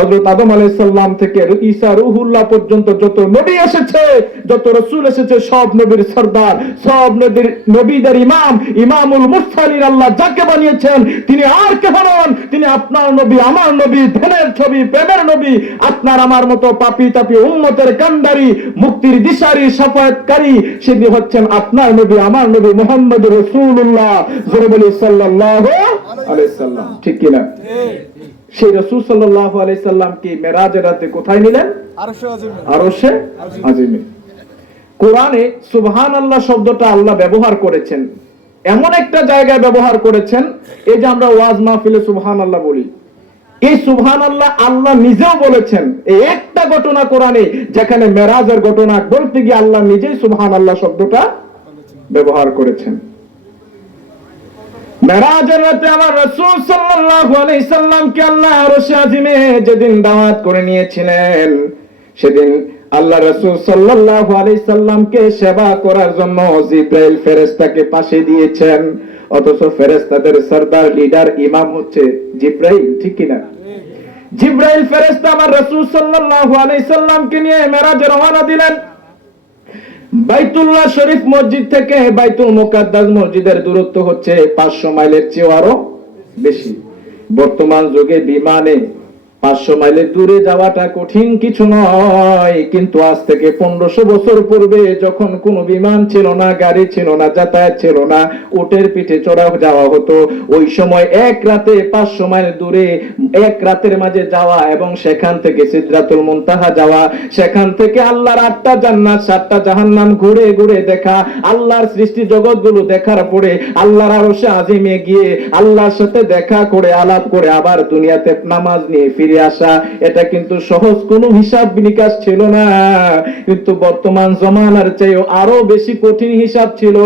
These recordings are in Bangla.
হযরত আদম আলাইহিস সালাম থেকে ঈসা রূহুল্লাহ পর্যন্ত যত নবী এসেছে, যত রাসূল এসেছে, সব নবীর সর্দার, সব নবীর নবীদের ইমাম, ইমামুল মুরসালিন আল্লাহ যাকে বানিয়েছেন, তিনি আর কেহ নন। তিনি আপনার নবী, আমার নবী ধ্যানের ছবি, প্রেমের নবী, আপনার আমার মতো পাপি তাপি উম্মতের কান্ডারি মুক্তির দিশারি, সাফায়াতকারী। সেটি হচ্ছেন আপনার নবী, আমার নবী মুহাম্মদ রাসূলুল্লাহ। জোরে বলি সাল্লাল্লাহু আলাইহি সাল্লাম। ঠিক কিনা? সেই রাসূল সাল্লাল্লাহু আলাইহি সাল্লাম কি মেরাজের রাতে কোথায় নিলেন? আরশে আজিমে। কোরআনে সুবহান আল্লাহ শব্দটা আল্লাহ ব্যবহার করেছেন। এমন একটা জায়গায় ব্যবহার করেছেন এই যে আমরা ওয়াজ মাহফিলে সুবহান আল্লাহ বলি। এই সুবহান আল্লাহ আল্লাহ নিজেও বলেছেন এই একটা ঘটনা কোরআনে যেখানে মেরাজের ঘটনা বলতে গিয়ে আল্লাহ নিজেই সুবহান আল্লাহ শব্দটা ব্যবহার করেছেন। মেরাজের রাতে আমার রাসূল সাল্লাল্লাহু আলাইহি সাল্লামকে আল্লাহ আরশে আজিমে যেদিন দাওয়াত করে নিয়েছিলেন সেদিন আল্লাহ রাসূল সাল্লাল্লাহু আলাইহি সাল্লামকে সেবা করার জন্য জিব্রাইল ফেরেশতাকে পাশে দিয়েছেন। অথচ ফেরেশতাদের সর্দার লিডার ইমাম হচ্ছে জিব্রাইল ঠিক কি না জিব্রাইল ফেরেশতা আমার রাসূল সাল্লাল্লাহু আলাইহি সাল্লামকে নিয়ে মেরাজে রওনা দিলেন। বাইতুল্লাহ শরীফ মসজিদ থেকে বাইতুল মোকাদ্দাস মসজিদের দূরত্ব হচ্ছে পাঁচশো মাইলের চেয়ে আরও বেশি। বর্তমান যুগে বিমানে পাঁচশো মাইলের দূরে যাওয়াটা কঠিন কিছু নয়। কিন্তু আজ থেকে পনেরোশো বছর পূর্বে যখন কোনো বিমান ছিল না, গাড়ি ছিল না, যাতায়াত ছিল না, উটের পিঠে চড়া যাওয়া হতো, ওই সময় এক রাতে পাঁচশো মাইল দূরে, এক রাতের মাঝে যাওয়া এবং সেখান থেকে সিদ্ধাতুল মুনতাহা যাওয়া, সেখান থেকে আল্লাহর আটটা জান্নাত, সাতটা জাহান্নাম ঘুরে ঘুরে দেখা, আল্লাহর সৃষ্টি জগৎগুলো দেখার পরে আল্লাহর আরশে আজিমে গিয়ে আল্লাহর সাথে দেখা করে, আলাপ করে আবার দুনিয়াতে নামাজ নিয়ে ফিরে আসা, এটা কিন্তু সহজ, কোনো হিসাব বিনিকাশ ছিল না। কিন্তু বর্তমান জমানার চেয়েও আরও বেশি কঠিন হিসাব ছিল।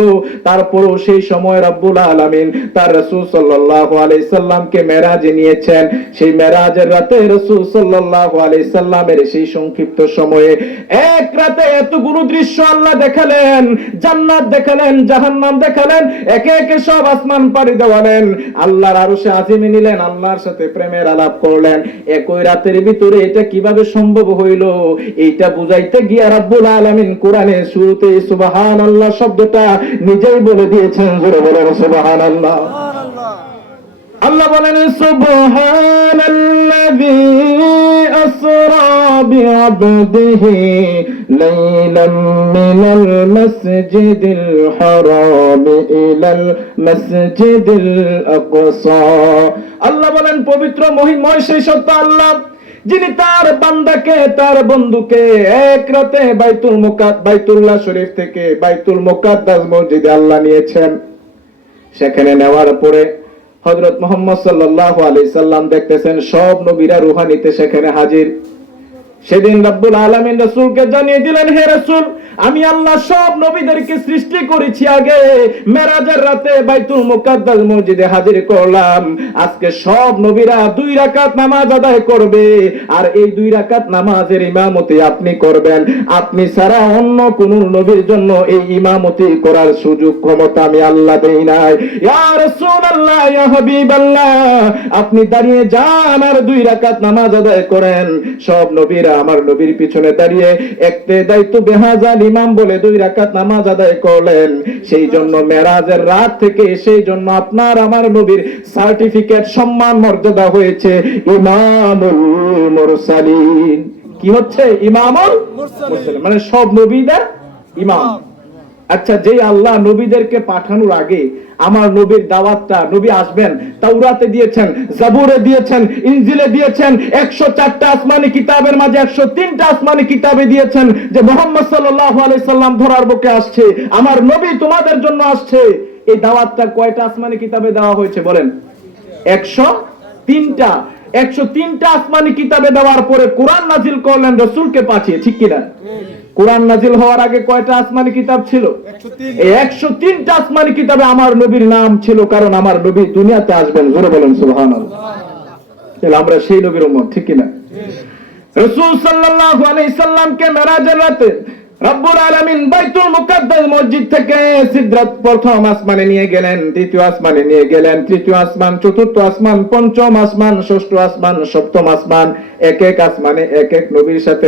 তারপরও সেই সময় রাব্বুল আলামিন তার রাসূল সাল্লাল্লাহু আলাইহি সাল্লামকে মেরাজে নিয়েছেন। সেই মেরাজের রাতে রাসূল সাল্লাল্লাহু আলাইহি সাল্লামের সেই সংক্ষিপ্ত সময়ে এক রাতে এতগুলো দৃশ্য আল্লাহ দেখালেন, জান্নাত দেখালেন, জাহান্নাম দেখালেন, একে একে সব আসমান পাড়ি দেওয়ালেন। আল্লাহর আরশে আজিমে নিলেন, আল্লাহর সাথে প্রেমের আলাপ করলেন। একই রাতের ভিতরে এটা কীভাবে সম্ভব হইল? এইটা বুঝাইতে গিয়া রাব্বুল আলামিন কোরআনে শুরুতে সুবহানাল্লাহ শব্দটা নিজেই বলে দিয়েছেন, জোরে বলেন সুবহানাল্লাহ সুবহানাল্লাহ। আল্লাহ বলেন, সুবহানাল্লাযী আসরা বিআবদিহি লাইলাম মিনাল মাসজিদিল হারাম ইলাল মাসজিদিল আকসা আল্লাহ বলেন, পবিত্র মহিময় সেই সত্য আল্লাহ, যিনি তার বান্দাকে, তার বন্ধুকে এক রাতে বাইতুল মুকাদ বাইতুল্লাহ শরীফ থেকে বাইতুল মুকাদ্দাস মসজিদে আল্লাহ নিয়েছেন। সেখানে নেওয়ার পরে হজরত মোহাম্মদ সাল্লাহ আলি সাল্লাম দেখতেছেন, সব নবীরা রুহানিতে সেখানে হাজির। সেদিন রাব্বুল আলামিন রাসূলকে জানিয়ে দিলেন, হে রাসূল, আমি আল্লাহ সব নবীদেরকে সৃষ্টি করেছি আগে। মেরাজের রাতে বাইতুল মুকাদ্দাস মসজিদে হাজির করলাম। আজকে সব নবীরা দুই রাকাত নামাজ আদায় করবে। আর এই দুই রাকাত নামাজের ইমামতি আপনি করবেন। আপনি ছাড়া অন্য কোন নবীর জন্য এই ইমামতি করার সুযোগ, ক্ষমতা আমি আল্লাহ দেই নাই। ইয়া রাসূলুল্লাহ, ইয়া হাবিবাল্লাহ, আপনি দাঁড়িয়ে যান আর দুই রাকাত নামাজ আদায় করেন। সব নবীরা আমার নবীর পিছনে দাঁড়িয়ে একতে দায়িত্ব বেহাজান ইমাম বলে দুই রাকাত নামাজ আদায় করলেন। সেই জন্য মেরাজের রাত থেকে, সেই জন্য আপনার আমার নবীর সার্টিফিকেট সম্মান, মর্যাদা হয়েছে। ইমামুল মুরসালিন। কি হচ্ছে? ইমামুল মুরসালিন। মানে সব নবীদের ইমাম। আচ্ছা যে আল্লাহ নবীদেরকে পাঠানোর আগে আমার নবীর দাওয়াতটা নবী আসবেন, তাওরাতে দিয়েছেন, জাবুরে দিয়েছেন, ইনজিলে দিয়েছেন, একশো চারটা আসমানি কিতাবের মাঝে একশো তিনটা আসমানি কিতাবে দিয়েছেন যে মোহাম্মদ সাল্লাহ সাল্লাম ধরার বুকে আসছে, আমার নবী তোমাদের জন্য আসছে। এই দাওয়াতটা কয়টা আসমানি কিতাবে দেওয়া হয়েছে বলেন? একশো তিনটা। একশো তিনটা আসমানি কিতাবে দেওয়ার পরে কোরআন নাজিল করলেন রসুলকে পাঠিয়ে ঠিক কিনা? কোরআন নাজিল হওয়ার আগে কয়টা আসমানি কিতাব ছিল? একশো তিনটা আসমানি কিতাবে আমার নবীর নাম ছিল কারণ আমার নবী দুনিয়াতে আসবেন জোরে বলেন তাহলে আমরা সেই নবীর উম্মত ঠিক কিনা? রসুল সাল্লাল্লাহু আলাইহি সাল্লামকে মেরাজের রাতে আলামিন বাইতুল মুকাদ্দাস মসজিদ থেকে প্রথম আসমানে নিয়ে গেলেন, দ্বিতীয় আসমানে নিয়ে গেলেন, তৃতীয় আসমান, চতুর্থ আসমান, পঞ্চম আসমান, ষষ্ঠ আসমান, সপ্তম আসমান, এক এক আসমানে এক এক নবীর সাথে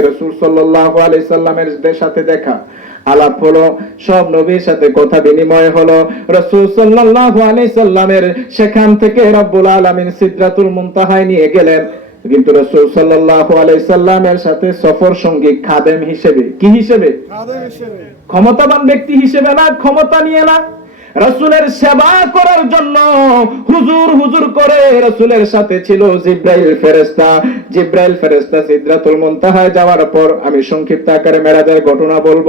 সাল্লামের সাথে দেখা, আলাপ হলো, সব নবীর সাথে কথা বিনিময় হলো, রাসূল সাল্লাল্লাহু আলাইহি সাল্লামের সেখান থেকে রব্বুল আলামিন সিদরাতুল মুনতাহায় নিয়ে গেলেন। কিন্তু রাসূল সাল্লাল্লাহু আলাইহি সাল্লামের সাথে সফর সঙ্গী খাদেম হিসেবে কি হিসেবে? খাদেম হিসেবে। ক্ষমতাবান ব্যক্তি হিসেবে না ক্ষমতা নিয়ে না? রসুলের সেবা করার জন্য হুজুর হুজুর করে রসুলের সাথে ছিল জিব্রাইল ফেরেস্তা জিব্রাইল ফেরেস্তা সিদ্রাতুল মুনতাহায় যাওয়ার পর আমি সংক্ষিপ্ত আকারে মেরাজের ঘটনা বলব।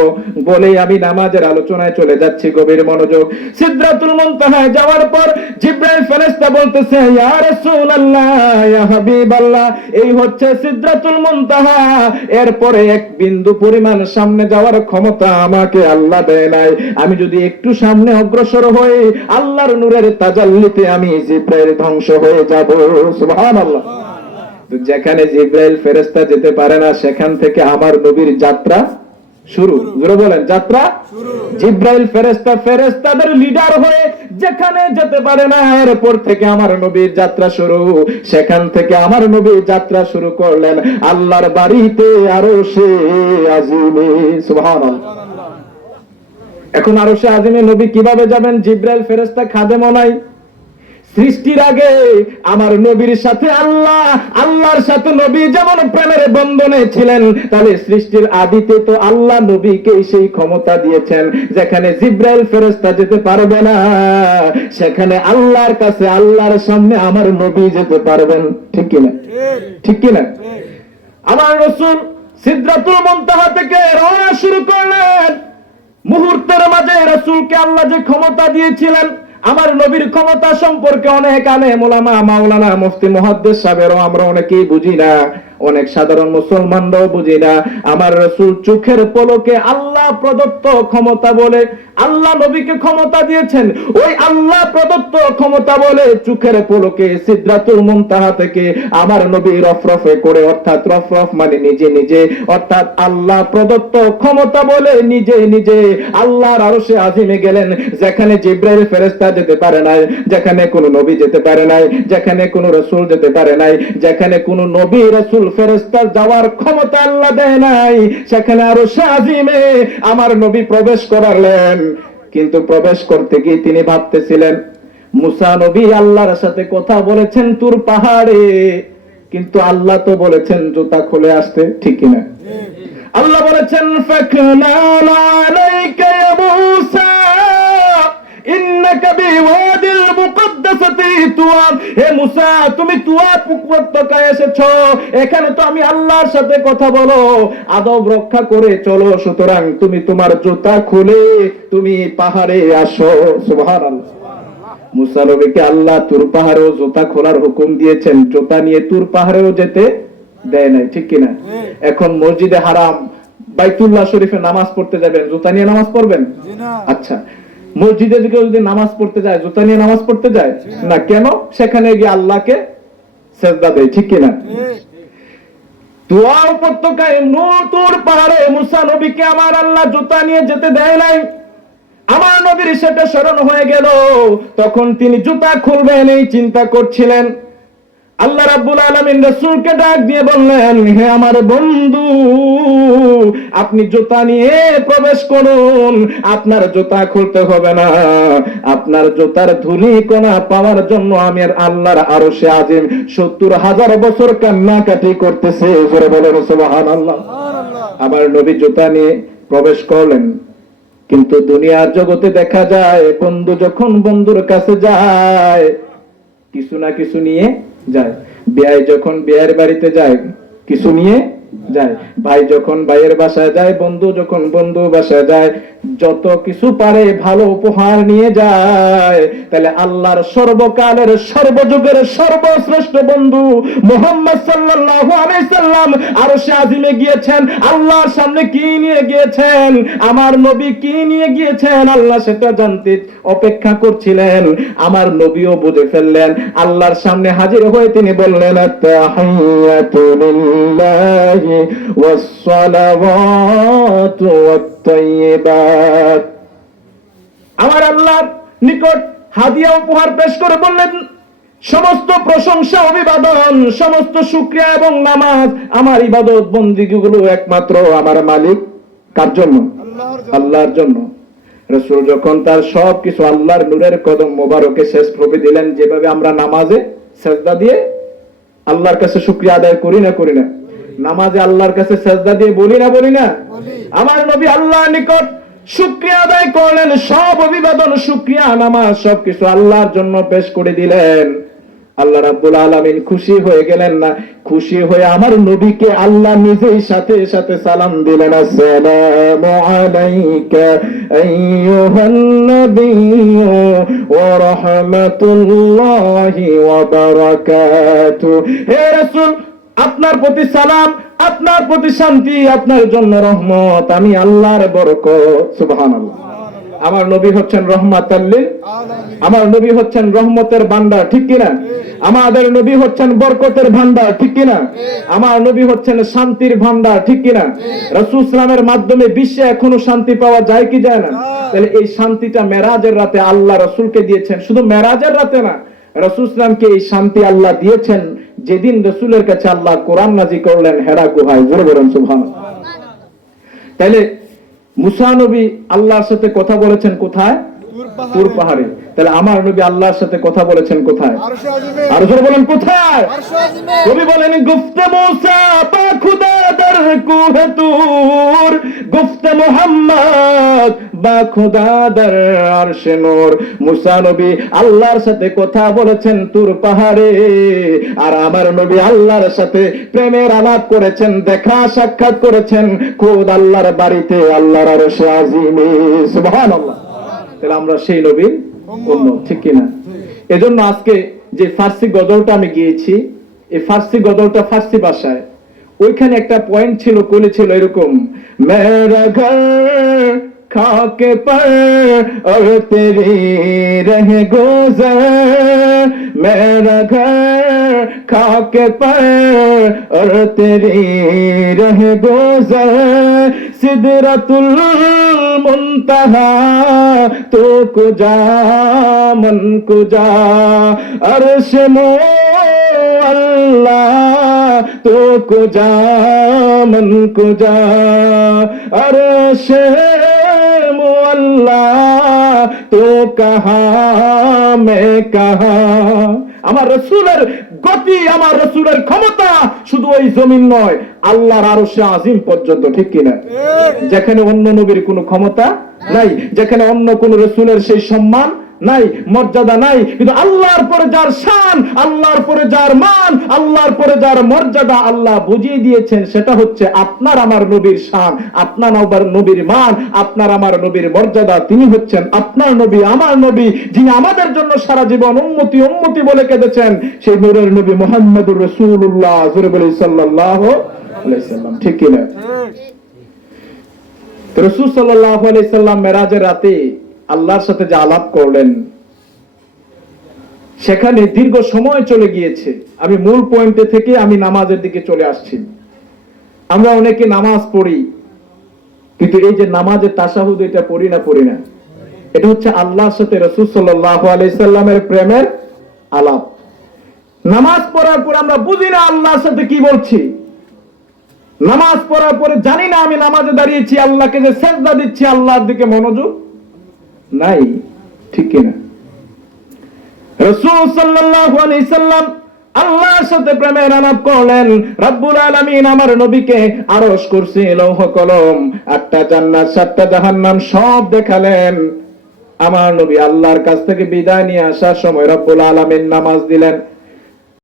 বলেই আমি নামাজের আলোচনায় চলে যাচ্ছি গভীর মনোযোগ। সিদ্রাতুল মুনতাহায় যাওয়ার পর জিব্রাইল ফেরেস্তা বলতেছে, ইয়া রাসূলুল্লাহ, ইয়া হাবিবাল্লাহ। এই হচ্ছে সিদ্রাতুল মুনতাহা। এরপরে এক বিন্দু পরিমাণ সামনে যাওয়ার ক্ষমতা আমাকে আল্লাহ দেয় নাই। আমি যদি একটু সামনে অগ্রসর হয়ে আল্লাহর নূরের তাজাল্লিতে আমি জিব্রাইল ধ্বংস হয়ে যাব। সুবহানাল্লাহ। যেখানে জিব্রাইল ফেরেশতা যেতে পারে না সেখান থেকে আমার নবীর যাত্রা শুরু। জোরে বলেন যাত্রা জিব্রাইল ফেরেশতা ফেরেশতাদের লিডার হয়ে যেখানে যেতে পারে না এরপর থেকে আমার নবীর যাত্রা শুরু। সেখান থেকে আমার নবীর যাত্রা শুরু করলেন আল্লাহর বাড়িতে আরও সে আজিমে। সুবহানাল্লাহ। এখন আরও সে আজিমে নবী কীভাবে যাবেন? জিব্রাইল ফেরেশতা খাদেমও নাই। সৃষ্টির আগে আমার নবীর সাথে আল্লাহ আল্লাহর সাথে নবী যেমন প্রেমের বন্ধনে ছিলেন তাহলে সৃষ্টির আদিতে তো আল্লাহ নবীকে সেই ক্ষমতা দিয়েছেন যেখানে জিব্রাইল ফেরেশতা যেতে পারবে না সেখানে আল্লাহর কাছে আল্লাহর সামনে আমার নবী যেতে পারবেন। ঠিক কিনা? ঠিক ঠিক। কিনা আমার রসুল সিদ্ধাতুল মুনতাহা থেকে রওনা শুরু করলেন। মুহূর্তের মাঝে রসুলকে আল্লাহ যে ক্ষমতা দিয়েছিলেন, আমার নবীর ক্ষমতা সম্পর্কে অনেক আলে মোলামা মাওলানা মুফতি মুহাদ্দিস সাহেবেরও আমরা অনেকেই বুঝি না। অনেক সাধারণ মুসলমানরাও বুঝি না। আমার রসুল চোখের পলকে আল্লাহ প্রদত্ত ক্ষমতা বলে, আল্লাহ নবীকে ক্ষমতা দিয়েছেন। ওই আল্লাহ প্রদত্ত ক্ষমতা বলে চোখের পলকে সিদ্ধাতুল মুনতাহা থেকে আমার নবী রফরফে করে, অর্থাৎ রফরফ মানে নিজে নিজে, অর্থাৎ আল্লাহ প্রদত্ত ক্ষমতা বলে নিজে নিজে আল্লাহর আরশে আজিমে গেলেন। যেখানে জিব্রাইল ফেরেশতা যেতে পারে নাই, যেখানে কোনো নবী যেতে পারে নাই, যেখানে কোনো রসুল যেতে পারে নাই, যেখানে কোনো নবী রসুল ফেরেশতা যাওয়ার ক্ষমতা আল্লাহ দেয় নাই। সেখানে আরও আজিমে আমার নবী প্রবেশ করালেন। কিন্তু প্রবেশ করতে গিয়ে তিনি ভাবতেছিলেন মুসা নবী আল্লাহর সাথে কথা বলেছেন তুর পাহাড়ে। কিন্তু আল্লাহ তো বলেছেন জুতা খুলে আসতে ঠিক কিনা আল্লাহ বলেছেন ফাকনা আলাইকা ইয়া মূসা। ইন্নাকা বিওয়াদিল মুকদ্দাসাতি তুয়া হে মুসা তুমি তুয়া উপত্যকায় এসেছ। এখানে তো আমি আল্লাহর সাথে কথা বলো। আদব রক্ষা করে চলো। সুতরাং তুমি তোমার জুতা খুলে তুমি পাহাড়ে আসো। সুবহানাল্লাহ। মুসা নবীকে আল্লাহ তুর পাহাড়েও জুতা খোলার হুকুম দিয়েছেন। জুতা নিয়ে তুর পাহাড়েও যেতে দেয় নাই ঠিক কিনা? এখন মসজিদে হারাম। বাইতুল্লাহ শরীফে নামাজ পড়তে যাবেন। জুতা নিয়ে নামাজ পড়বেন? আচ্ছা। মসজিদে কেউ যদি নামাজ পড়তে যায়, জুতা নিয়ে নামাজ পড়তে যায়? না, কেন? সেখানে গিয়ে আল্লাহকে সেজদা দেয়, ঠিক কিনা? উপত্যকায় পাহাড়ে মুসা নবীকে আমার আল্লাহ জুতা নিয়ে যেতে দেয় নাই। আমার নবীর সেটা স্মরণ হয়ে গেল, তখন তিনি জুতা খুলবেন, এই চিন্তা করছিলেন। আল্লাহ রাব্বুল আলামিন রাসূলকে ডাক দিয়ে বললেন হে আমার বন্ধু আপনি জুতা নিয়ে প্রবেশ করুন। আপনার জুতা খুলতে হবে না। আপনার জুতার ধুলি কোনা পাওয়ার জন্য আমি আর আল্লাহর আরশে আজিম সত্তর হাজার বছর কান্নাকাটি করতেছে। জোরে বলেন সুবহানাল্লাহ। সুবহানাল্লাহ। আমার নবী জুতা নিয়ে প্রবেশ করলেন। কিন্তু দুনিয়ার জগতে দেখা যায় বন্ধু যখন বন্ধুর কাছে যায় কিছু না কিছু নিয়ে যায়। বিয়ায় যখন বিয়ের বাড়িতে যায় কিছু নিয়ে যায়। ভাই যখন ভাইয়ের বাসায় যায়, বন্ধু যখন বন্ধু বাসায় যায়, যত কিছু পারে ভালো উপহার নিয়ে যায়। তাহলে আল্লাহর সর্বকালের, সর্বযুগের সর্বশ্রেষ্ঠ বন্ধু মোহাম্মদ সাল্লাল্লাহু আলাইহি সাল্লাম। আর সে আজিমে গিয়েছেন, আল্লাহর সামনে কি নিয়ে গিয়েছেন? আমার নবী কি নিয়ে গিয়েছেন? আল্লাহ সেটা জানতে অপেক্ষা করছিলেন। আমার নবীও বুঝে ফেললেন। আল্লাহর সামনে হাজির হয়ে তিনি বললেন الله والصلوات والطيبات আমার আল্লাহর নিকট হাদিয়া উপহার পেশ করে বললেন সমস্ত প্রশংসা অভিবাদন সমস্ত শুক্রিয়া এবং নামাজ আমার ইবাদত বন্দিগুলো একমাত্র আমার মালিক কার জন্য আল্লাহর জন্য রসুল যখন তার সব কিছু আল্লাহর নূরের কদম মোবারকে শেষ প্রভে দিলেন যেভাবে আমরা নামাজে সেজদা দিয়ে আল্লাহর কাছে শুক্রিয়া আদায় করি না করি না নামাজে আল্লাহর কাছে সেজদা দিয়ে বলি না বলি না? আমার নবী আল্লাহর নিকট শুক্রিয়া আদায় করলেন সব অভিবাদন শুক্রিয়া নামাজ সবকিছু আল্লাহর জন্য পেশ করে দিলেন। আল্লাহ রাব্বুল আলামিন খুশি হয়ে গেলেন না? খুশি হয়ে আমার নবীকে আল্লাহ নিজেই সাথে সাথে সালাম দিলেন। আসসালামু আলাইকা আইয়ুহান নাবিয়্যু ওয়া রাহমাতুল্লাহি ওয়া বারাকাতু। হে রাসূল আপনার প্রতি সালাম, আপনার প্রতি শান্তি, আপনার জন্য রহমত। আমি আল্লাহর বরকত, সুবহানাল্লাহ। আমার নবী হচ্ছেন রহমাত আমার নবী হচ্ছেন রহমতের ভান্ডার ঠিক কিনা? আমাদের নবী হচ্ছেন বরকতের ভান্ডার ঠিক কিনা? আমার নবী হচ্ছেন শান্তির ভান্ডার ঠিক কিনা? রসুল ইসলামের মাধ্যমে বিশ্বে এখনও শান্তি পাওয়া যায় কি যায় না? তাহলে এই শান্তিটা মেরাজের রাতে আল্লাহ রসুলকে দিয়েছেন। শুধু মেরাজের রাতে না, রসুল ইসলামকে এই শান্তি আল্লাহ দিয়েছেন যেদিন রসুলের কাছে আল্লাহ কোরআন নাজি করলেন হেরা গুহায় জোরে বলেন সুভান তাহলে মুসানবী আল্লাহর সাথে কথা বলেছেন কোথায়? তুর পাহাড়ে। তাহলে আমার নবী আল্লাহর সাথে কথা বলেছেন কোথায়? আর জোরে বলেন কোথায়? কবি বলেন গুফতে মুসা পা খুদা মোহাম্মদ বা খুদা দর আরশে নূর। মুসা নবী আল্লাহর সাথে কথা বলেছেন তুর পাহাড়ে। আর আমার নবী আল্লাহর সাথে প্রেমের আলাপ করেছেন দেখা সাক্ষাৎ করেছেন। খুদ আল্লাহর বাড়িতে আল্লাহর আরশে আজিমে। সুবহানাল্লাহ। তাহলে আমরা সেই নবীর অন্য ঠিক কিনা? এজন্য আজকে যে ফার্সি গজলটা আমি গিয়েছি এই ফার্সি গজলটা ফার্সি ভাষায় ওইখানে একটা পয়েন্ট ছিল কোলে ছিল এরকম মেরা ঘর খাকে পর আর তেরি রহে গোজর মেরা ঘর খাকে পর আর তেরি রহে গোজর সিদরাতুল্লাহ मुंतहा तो कुजा मन कुजा अर्श मो अल्लाह तो कुजा मन कुजा अर्श मो अल्लाह तो कहा मैं कहा আমার রসুলের গতি আমার রসুলের ক্ষমতা শুধু ওই জমিন নয় আল্লাহর আরও সে আজিম পর্যন্ত ঠিক কিনা? যেখানে অন্য নবীর কোনো ক্ষমতা নাই যেখানে অন্য কোন রসুলের সেই সম্মান নাই মর্যাদা নাই কিন্তু আল্লাহর পরে যার শান আল্লাহর পরে যার মান আল্লাহর পরে যার মর্যাদা আল্লাহ বুঝিয়ে দিয়েছেন সেটা হচ্ছে আপনার আমার নবীর শান আপনার আমার নবীর মান আপনার আমার নবীর মর্যাদা। তিনি হচ্ছেন আপনার নবী আমার নবী যিনি আমাদের জন্য সারা জীবন উন্মতি উন্মতি বলে কেঁদেছেন সেই নূরের নবী মোহাম্মদুর রসুল্লাহ সাল্লাহ ঠিক কিনা? রসুল সাল্লাহ আলাইসাল্লাম মেরাজের রাতে আল্লাহর সাথে যে আলাপ করলেন, সেখানে দীর্ঘ সময় চলে গিয়েছে। আমি মূল পয়েন্টে থেকে আমি নামাজের দিকে চলে আসছি। আমরা অনেকে নামাজ পড়ি, কিন্তু এই যে নামাজের তাসাহুদ এটা পড়ি না পড়ি না। এটা হচ্ছে আল্লাহর সাথে রসুল সাল্লাহ আলাইসাল্লামের প্রেমের আলাপ। নামাজ পড়ার পর আমরা বুঝি না আল্লাহর সাথে কি বলছি। নামাজ পড়ার পরে জানি না আমি নামাজে দাঁড়িয়েছি, আল্লাহকে যে সেজদা দিচ্ছি, আল্লাহর দিকে মনোযোগ নাই, ঠিক কিনা? রসুল আল্লাহর সাথে প্রেমের আলাপ করলেন আলামিন আমার নবীকে আরশ করছি লৌহ কলম, আটটা জান্নাত, সাতটা জাহান্নাম সব দেখালেন। আমার নবী আল্লাহর কাছ থেকে বিদায় নিয়ে আসার সময় রব্বুল আলামিন নামাজ দিলেন।